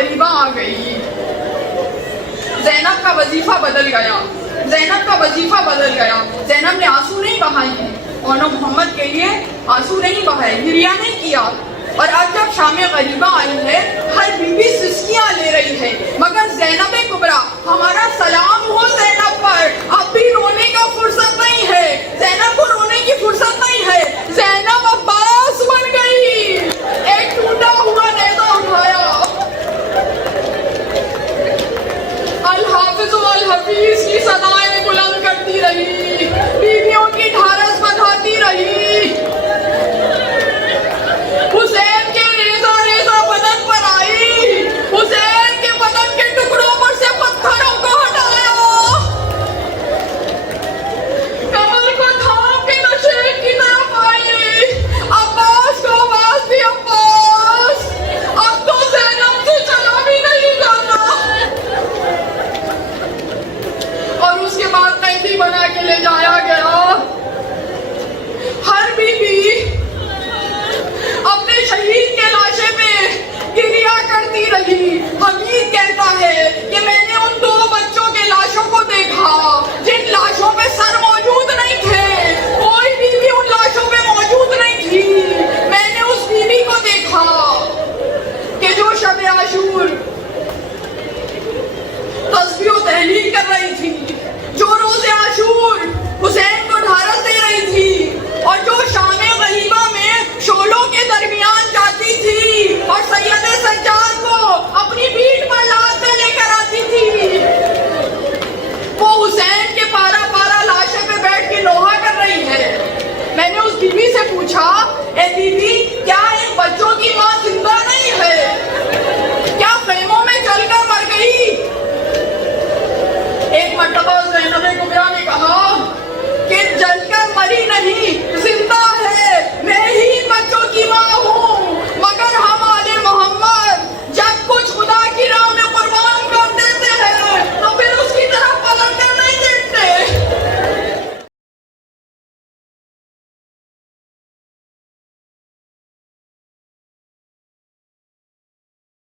गरीबा आ गई। ज़ैनब का वजीफा बदल गया, ज़ैनब का वजीफा बदल गया। ज़ैनब ने आंसू नहीं बहाए और मोहम्मद के लिए आंसू नहीं बहाए, गिरिया नहीं किया। और अब जब शाम गरीबा आई है, हर बीबी सिस्कियां ले रही है, मगर ज़ैनब कुबरा, हमारा सलाम हो ज़ैनब पर, अब भी रोने का फुर्सत नहीं है, ज़ैनब को रोने की फुर्सत नहीं है। ज़ैनब अब्बास बन गई, एक टूटा हुआ नेज़ा उठाया। अल हाफिज़ अल हफीज़ की सदाएं बुलंद करती रही, बीवियों की ढारस बंधाती रही। हुसैन के रेज़ा रेज़ा बदन पर आई, हुसैन के बदन के टुकड़ों पर से पत्थरों को हटाया, कमर को थाम के नशे की तरफ आई। अब्बास को आवाज दी, अब्बास अब तो ज़ैनब से चला भी नहीं जाता। और उसके बाद कैदी बना के ले जाया गया। हर बीबी अपने शहीद के लाशे पे गिरिया करती रही। हमीद कहता है कि मैंने उन 2 बच्चों के लाशों को देखा जिन लाशों पे सर मौजूद नहीं थे, कोई बीवी उन लाशों पे मौजूद नहीं थी। मैंने उस बीवी को देखा कि जो शब आशूर तस्बीह व तहलील कर रही थी, जो रोज़े आशूर हुसैन को ढारस दे रही थी, और जो शाम गरीबा में शोलों के दरमियान जाती थी और सैयद सज्जाद को अपनी पीठ पर लाद में लेकर आती थी। वो हुसैन के पारा पारा लाशे पे बैठ के नोहा कर रही है। मैंने उस बीवी से पूछा, ए बीवी, क्या इन बच्चों की माँ जिंदा नहीं है? क्या खेमों में जलकर मर गई? एक मर्तबा